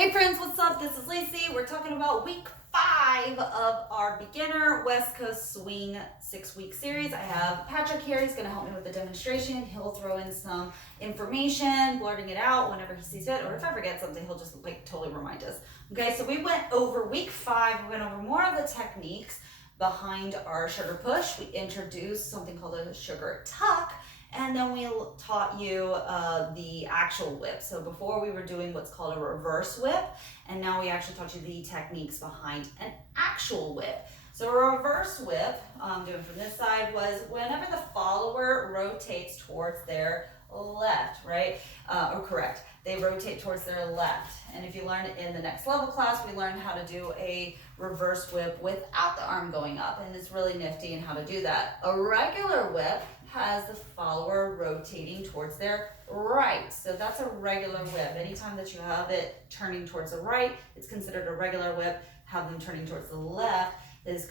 Hey friends, what's up? This is Lacey. We're talking about week 5 of our beginner West Coast swing 6-week series. I have Patrick here. He's going to help me with the demonstration. He'll throw in some information, blurting it out whenever he sees fit, or if I forget something, he'll just totally remind us. Okay, so we went over week 5. We went over more of the techniques behind our sugar push. We introduced something called a sugar tuck. And then we taught you the actual whip. So before we were doing what's called a reverse whip, and now we actually taught you the techniques behind an actual whip. So a reverse whip, doing from this side, was whenever the follower rotates towards their left, right? Or correct, they rotate towards their left. And if you learn in the next level class, we learned how to do a reverse whip without the arm going up, and it's really nifty in how to do that. A regular whip has the follower rotating towards their right. So that's a regular whip. Anytime that you have it turning towards the right, it's considered a regular whip. Have them turning towards the left is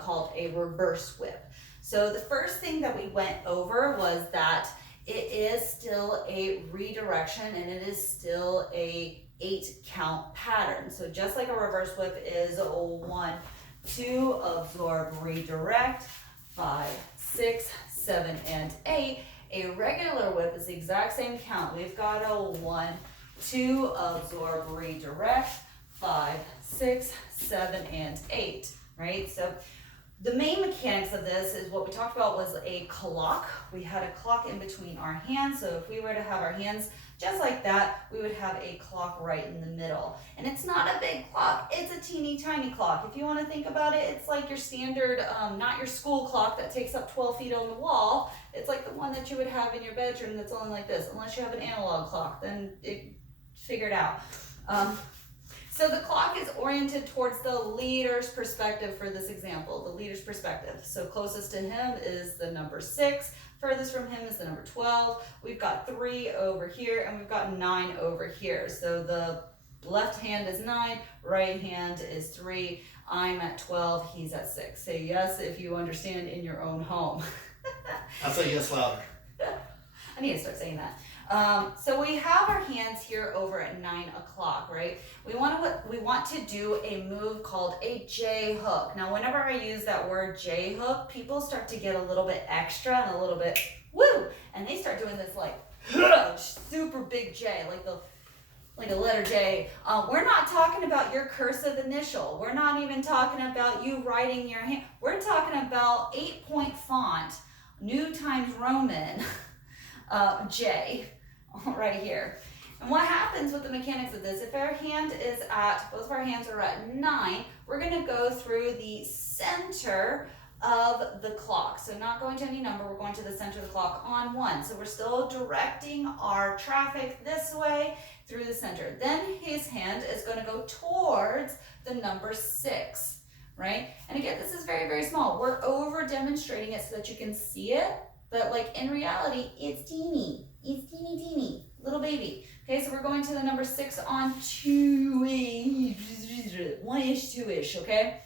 called a reverse whip. So the first thing that we went over was that it is still a redirection and it is still a 8-count pattern. So just like a reverse whip is 1, 2, absorb, redirect, 5, 6, 7, and 8. A regular whip is the exact same count. We've got a 1, 2, absorb, redirect, 5, 6, 7, and 8, right? So the main mechanics of this is what we talked about was a clock. We had a clock in between our hands. So if we were to have our hands just like that, we would have a clock right in the middle. And it's not a big clock, it's a teeny tiny clock. If you want to think about it, it's like your standard, not your school clock that takes up 12 feet on the wall. It's like the one that you would have in your bedroom that's only like this. Unless you have an analog clock, then figure it out. So the clock is oriented towards the leader's perspective for this example, the leader's perspective. So closest to him is the number 6, furthest from him is the number 12. We've got 3 over here and we've got 9 over here. So the left hand is 9, right hand is 3. I'm at 12, he's at 6. Say yes if you understand in your own home. I'll say yes louder. I need to start saying that. So we have our hands here over at 9 o'clock, right? We want to do a move called a J hook. Now, whenever I use that word J hook, people start to get a little bit extra and a little bit woo, and they start doing this like super big J, like a letter J. We're not talking about your cursive initial. We're not even talking about you writing your hand. We're talking about 8-point font, New Times Roman. J right here. And what happens with the mechanics of this, if our hand is at, both of our hands are at 9, we're going to go through the center of the clock. So not going to any number, we're going to the center of the clock on 1. So we're still directing our traffic this way through the center. Then his hand is going to go towards the number 6, right? And again, this is very, very small. We're over demonstrating it so that you can see it. But like in reality, it's teeny. It's teeny, little baby. Okay, so we're going to the number 6 on 2-ish, 1-ish, 2-ish, okay?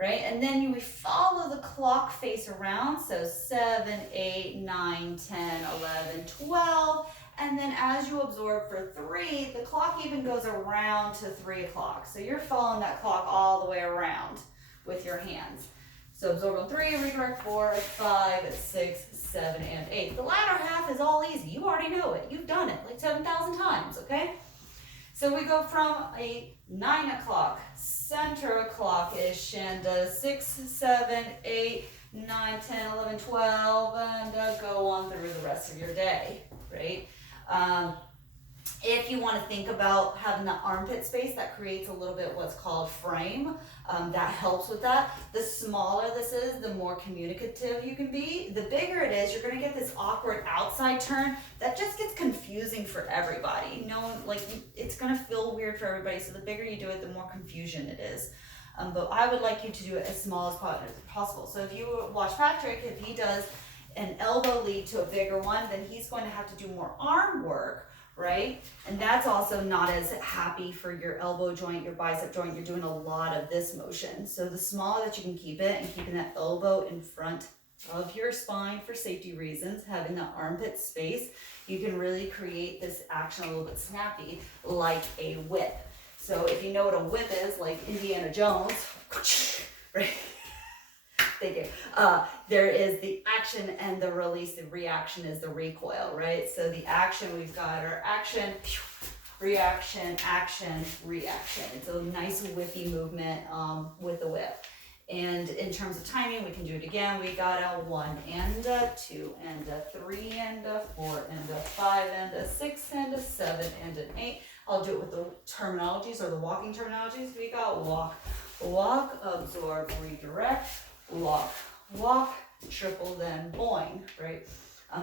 Right, and then we follow the clock face around, so 7, 8, 9, 10, 11, 12. And then as you absorb for 3, the clock even goes around to 3 o'clock. So you're following that clock all the way around with your hands. So absorb on 3, redirect 4, 5, 6, 7, and 8. The latter half is all easy. You already know it. You've done it like 7,000 times, okay? So we go from a 9 o'clock, center o'clock-ish, and 6, 7, 8, 9, 10, 11, 12, and go on through the rest of your day, right? If you want to think about having the armpit space, that creates a little bit what's called frame. That helps with that. The smaller this is, the more communicative you can be. The bigger it is, you're going to get this awkward outside turn that just gets confusing for everybody. It's going to feel weird for everybody. So the bigger you do it, the more confusion it is. But I would like you to do it as small as possible. So if you watch Patrick, if he does an elbow lead to a bigger one, then he's going to have to do more arm work, right? And that's also not as happy for your elbow joint, your bicep joint. You're doing a lot of this motion. So the smaller that you can keep it and keeping that elbow in front of your spine for safety reasons, having the armpit space, you can really create this action a little bit snappy, like a whip. So if you know what a whip is, like Indiana Jones, right? Thank you. There is the action and the release. The reaction is the recoil, right? So the action, we've got our action, reaction, action, reaction. It's a nice whippy movement with the whip. And in terms of timing, we can do it again. We got a 1 and a 2 and a 3 and a 4 and a 5 and a 6 and a 7 and an 8. I'll do it with the terminologies or the walking terminologies. We got walk, walk, absorb, redirect, walk, walk, triple, then boing, right?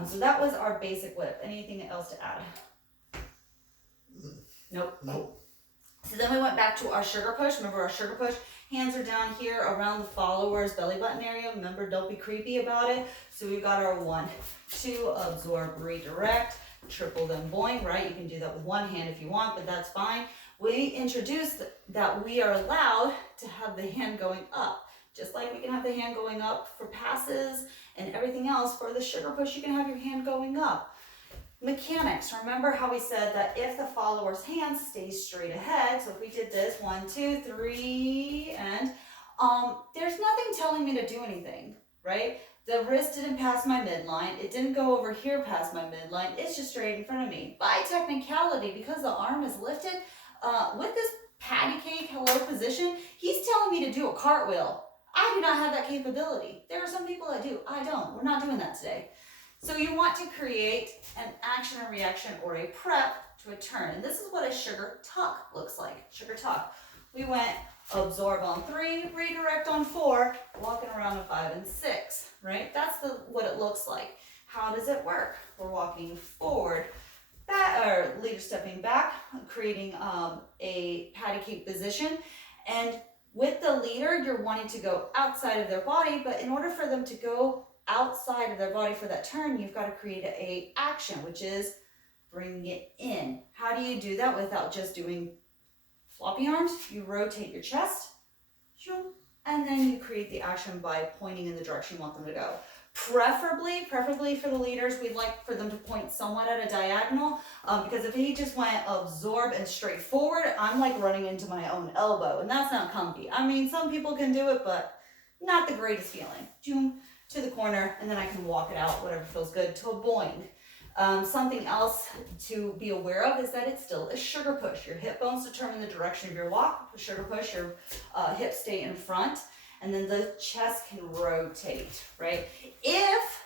So that was our basic whip. Anything else to add? Nope. Nope. So then we went back to our sugar push. Remember our sugar push? Hands are down here around the follower's belly button area. Remember, don't be creepy about it. So we've got our 1, 2, absorb, redirect, triple, then boing, right? You can do that with one hand if you want, but that's fine. We introduced that we are allowed to have the hand going up. Just like we can have the hand going up for passes and everything else, for the sugar push, you can have your hand going up. Mechanics, remember how we said that if the follower's hand stays straight ahead, so if we did this, 1, 2, 3, and there's nothing telling me to do anything, right? The wrist didn't pass my midline, it didn't go over here past my midline, it's just straight in front of me. By technicality, because the arm is lifted, with this patty cake hello position, he's telling me to do a cartwheel. I do not have that capability. There are some people that do, I don't. We're not doing that today. So you want to create an action or reaction or a prep to a turn. And this is what a sugar tuck looks like, sugar tuck. We went absorb on 3, redirect on 4, walking around on 5 and 6, right? That's what it looks like. How does it work? We're walking forward, back, or leader stepping back, creating a patty cake position. And with the leader, you're wanting to go outside of their body, but in order for them to go outside of their body for that turn, you've got to create a action, which is bringing it in. How do you do that without just doing floppy arms? You rotate your chest, and then you create the action by pointing in the direction you want them to go. Preferably for the leaders, we'd like for them to point somewhat at a diagonal, because if he just went absorb and straight forward, I'm like running into my own elbow, and that's not comfy. I mean, some people can do it, but not the greatest feeling. To the corner, and then I can walk it out, whatever feels good, to a boing. Something else to be aware of is that it's still a sugar push. Your hip bones determine the direction of your walk. The sugar push, your hips stay in front, and then the chest can rotate, right? If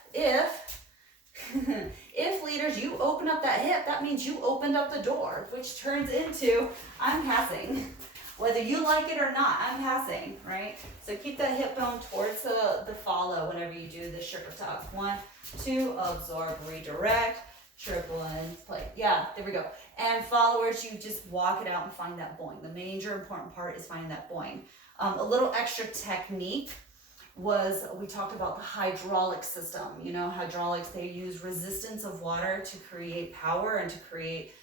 leaders, you open up that hip, that means you opened up the door, which turns into, I'm passing. Whether you like it or not, I'm passing, right? So keep that hip bone towards the follow whenever you do the sugar tuck. 1, 2, absorb, redirect, triple, and play. Yeah, there we go. And followers, you just walk it out and find that boing. The major important part is finding that boing. A little extra technique was, we talked about the hydraulic system. You know, hydraulics, they use resistance of water to create power and to create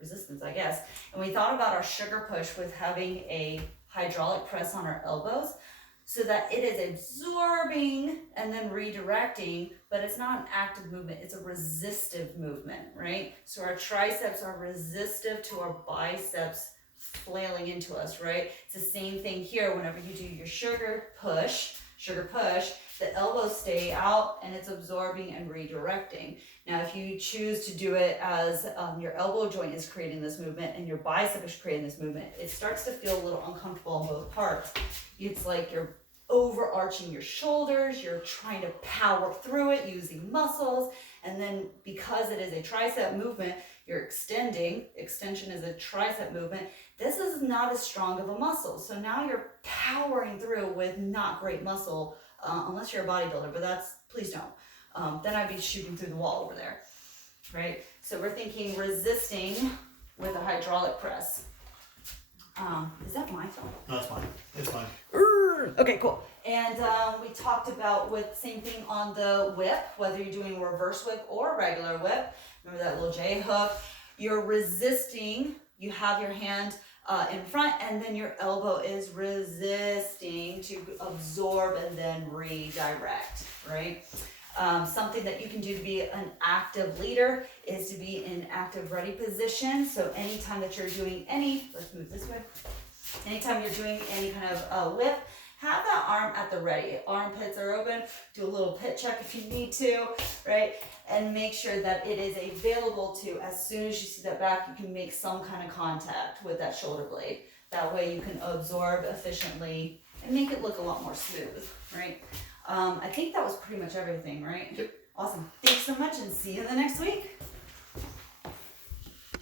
resistance, I guess. And we thought about our sugar push with having a hydraulic press on our elbows so that it is absorbing and then redirecting, but it's not an active movement, it's a resistive movement, right? So our triceps are resistive to our biceps flailing into us, right? It's the same thing here. Whenever you do your sugar push, the elbows stay out and it's absorbing and redirecting. Now, if you choose to do it as your elbow joint is creating this movement and your bicep is creating this movement, it starts to feel a little uncomfortable on both parts. It's like you're overarching your shoulders, you're trying to power through it using muscles, and then because it is a tricep movement, you're extending. Extension is a tricep movement. This is not as strong of a muscle. So now you're powering through with not great muscle, unless you're a bodybuilder, but that's, please don't. Then I'd be shooting through the wall over there, right? So we're thinking resisting with a hydraulic press. Is that my phone? No, it's fine. It's fine. Okay, cool. And we talked about with same thing on the whip, whether you're doing a reverse whip or a regular whip. Remember that little J hook? You're resisting. You have your hand in front, and then your elbow is resisting to absorb and then redirect, right? Something that you can do to be an active leader is to be in active ready position. So anytime that you're doing let's move this way. Anytime you're doing any kind of whip, have that arm at the ready. Armpits are open. Do a little pit check if you need to, right? And make sure that it is available to, as soon as you see that back, you can make some kind of contact with that shoulder blade. That way you can absorb efficiently and make it look a lot more smooth, right? I think that was pretty much everything, right? Yep. Awesome. Thanks so much and see you in the next week.